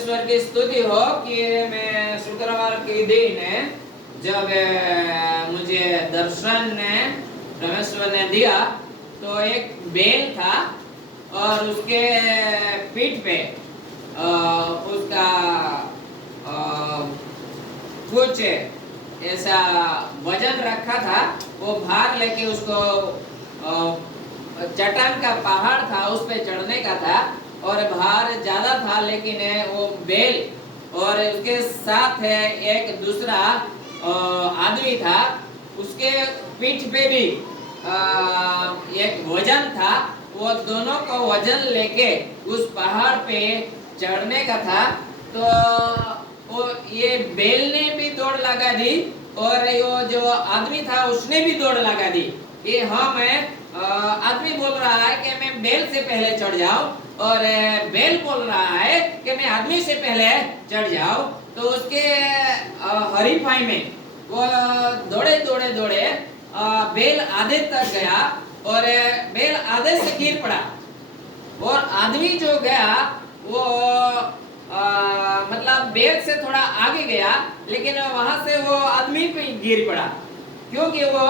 परमेश्वर की स्तुति हो कि मैं शुक्रवार के दिन जब मुझे दर्शन ने परमेश्वर ने दिया तो एक बेल था और उसके पीठ पे उसका कुछ ऐसा वजन रखा था। वो भार लेके उसको चट्टान का पहाड़ था उस पे चढ़ने का था और भार ज्यादा था, लेकिन वो बेल और उसके साथ एक दूसरा आदमी था, उसके पीठ पे भी एक वजन था। वो दोनों को वजन लेके उस पहाड़ पे चढ़ने का था। तो वो ये बेल ने भी दौड़ लगा दी और वो जो आदमी था उसने भी दौड़ लगा दी। ये मैं आदमी बोल रहा है कि मैं बेल से पहले चढ़ जाऊं और बेल बोल रहा है कि मैं आदमी से पहले चढ़ जाऊं। तो उसके हरीफाई में वो दौड़े दौड़े दौड़े बेल आधे तक गया और बेल आधे से गिर पड़ा और आदमी जो गया वो मतलब बेल से थोड़ा आगे गया, लेकिन वहां से वो आदमी पे गिर पड़ा, क्योंकि वो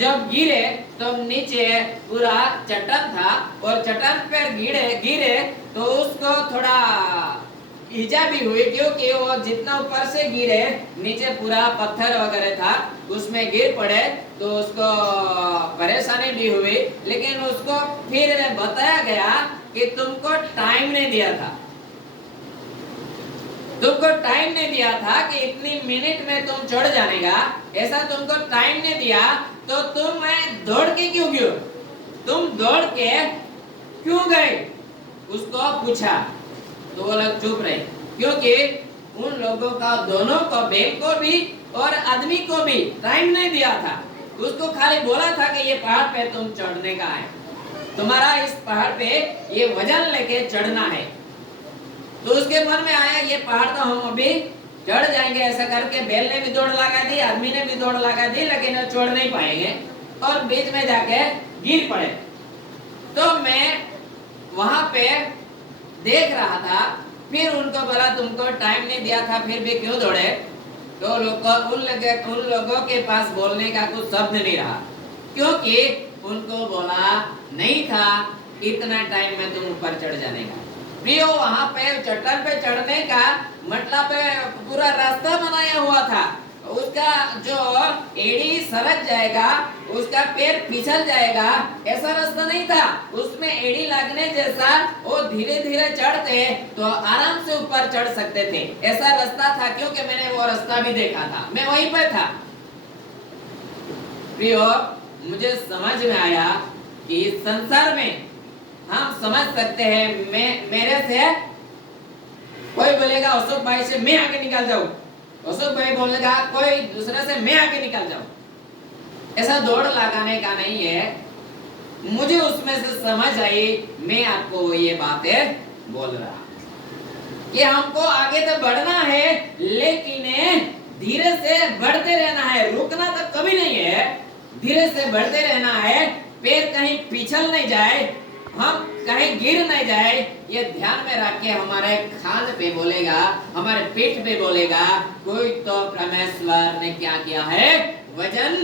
जब गिरे तो नीचे पूरा चट्टान था और चट्टान पर गिरे तो उसको थोड़ा ईजा भी हुई, क्योंकि वो जितना ऊपर से गिरे नीचे पूरा पत्थर वगैरह था उसमें गिर पड़े तो उसको परेशानी भी हुई। लेकिन उसको फिर बताया गया कि तुमको टाइम नहीं दिया था, तुमको टाइम नहीं दिया था कि इतनी मिनट में तुम चढ़ जाने का, ऐसा तुमको टाइम नहीं दिया तो तुम दौड़ के क्यों गए, तुम दौड़ के क्यों गए, उसको पूछा। तो वो लोग चुप रहे, क्योंकि उन लोगों का दोनों को, बेल को भी और आदमी को भी टाइम नहीं दिया था। उसको खाली बोला था कि ये पहाड़ पे तुम चढ़ने का है, तुम्हारा इस पहाड़ पे ये वजन लेके चढ़ना है। तो उसके मन में आया ये पहाड़ तो हम अभी चढ़ जाएंगे, ऐसा करके बेल ने भी दौड़ लगा दी, आदमी ने भी दौड़ लगा दी, लेकिन वो चढ़ नहीं पाएंगे और बीच में जाके गिर पड़े। तो मैं वहां पे देख रहा था, फिर उनको बोला तुमको टाइम नहीं दिया था फिर भी क्यों दौड़े। तो उन लोगों के पास बोलने का कुछ शब्द नहीं रहा, क्योंकि उनको बोला नहीं था इतना टाइम में तुम ऊपर चढ़ जाने का। प्रियो, वहां पे चट्टान पे चढ़ने का मतलब पूरा रास्ता बनाया हुआ था, उसका जो एड़ी सरक जाएगा, उसका पैर फिसल जाएगा, ऐसा रास्ता नहीं था। उसमें एड़ी लगने जैसा वो धीरे धीरे चढ़ते तो आराम से ऊपर चढ़ सकते थे, ऐसा रास्ता था, क्योंकि मैंने वो रास्ता भी देखा था, मैं वहीं पे था। प्रियो, मुझे समझ में आया कि इस संसार में हम समझ सकते हैं, मेरे से कोई बोलेगा अशोक भाई से मैं आगे निकल जाऊं, अशोक भाई बोलेगा कोई दूसरे से मैं आगे निकल जाऊं, ऐसा दौड़ लगाने का नहीं है। मुझे उसमें से समझ आई, मैं आपको ये बातें बोल रहा कि हमको आगे तो बढ़ना है, लेकिन धीरे से बढ़ते रहना है, रुकना तो कभी नहीं है, धीरे से बढ़ते रहना है, पैर कहीं पिछल नहीं जाए, हम कहीं गिर नहीं जाए, ये ध्यान में रख के हमारे खान पे बोलेगा, हमारे पीठ पे बोलेगा, कोई तो परमेश्वर ने क्या किया है, वजन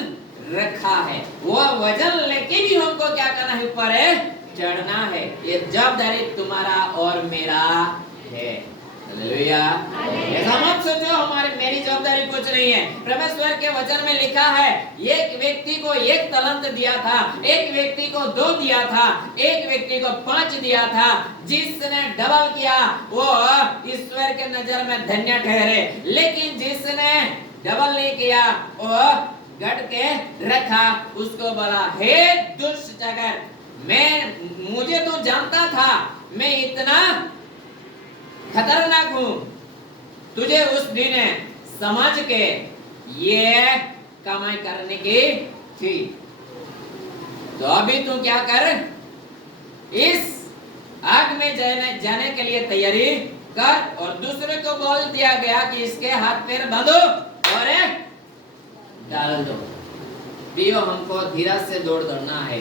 रखा है, वो वजन लेके भी हमको क्या करना है, ऊपर है चढ़ना है। ये जवाबदारी तुम्हारा और मेरा है। हालेलुया। ऐसा मत सोचो हमारी मेरी जवाबदारी कुछ नहीं है। परमेश्वर के वचन में लिखा है, एक व्यक्ति को 1 तलंत दिया था, एक व्यक्ति को 2 दिया था, एक व्यक्ति को 5 दिया था। जिसने डबल किया वो ईश्वर के नजर में धन्य ठहरे, लेकिन जिसने डबल नहीं किया वो गड़ के रखा, उसको बोला हे दुष्ट जागर, मुझे तो जानता था मैं इतना खतरनाक हूं, तुझे उस दिन समझ के ये कमाई करने की थी, तो अभी तू क्या कर, इस आग में जाने के लिए तैयारी कर। और दूसरे को बोल दिया गया कि इसके हाथ पैर बांधो और डाल दो। प्रियो, हमको धीरज से दौड़ना है,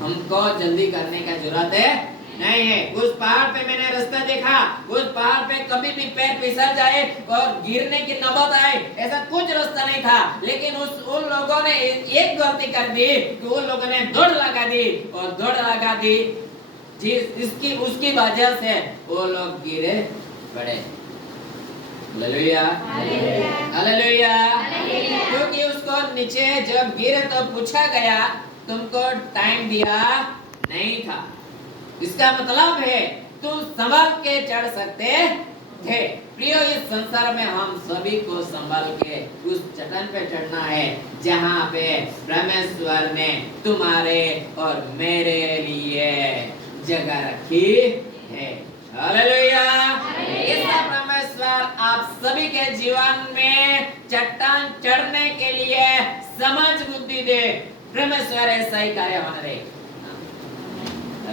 हमको जल्दी करने का जरूरत है नहीं है। उस पहाड़ पे मैंने रास्ता देखा, उस पहाड़ पे कभी भी पैर फिसल जाए और गिरने की नौबत आए ऐसा कुछ रास्ता नहीं था। लेकिन उन लोगों ने एक गलती कर दी कि उन लोगों ने दौड़ लगा दी और दौड़ लगा दी इसकी उसकी वजह से वो लोग गिरे पड़े। Hallelujah hallelujah. क्योंकि उसको नीचे जब गिरे तो पूछा गया तुमको टाइम दिया नहीं था। इसका मतलब है तुम संभल के चढ़ सकते थे। प्रियो, इस संसार में हम सभी को संभल के उस चट्टान पे चढ़ना है जहाँ पे परमेश्वर ने तुम्हारे और मेरे लिए जगह रखी है। हालेलुया। ऐसा परमेश्वर आप सभी के जीवन में चट्टान चढ़ने के लिए समझ बुद्धि दे। परमेश्वर ऐसा ही कार्य होने दे।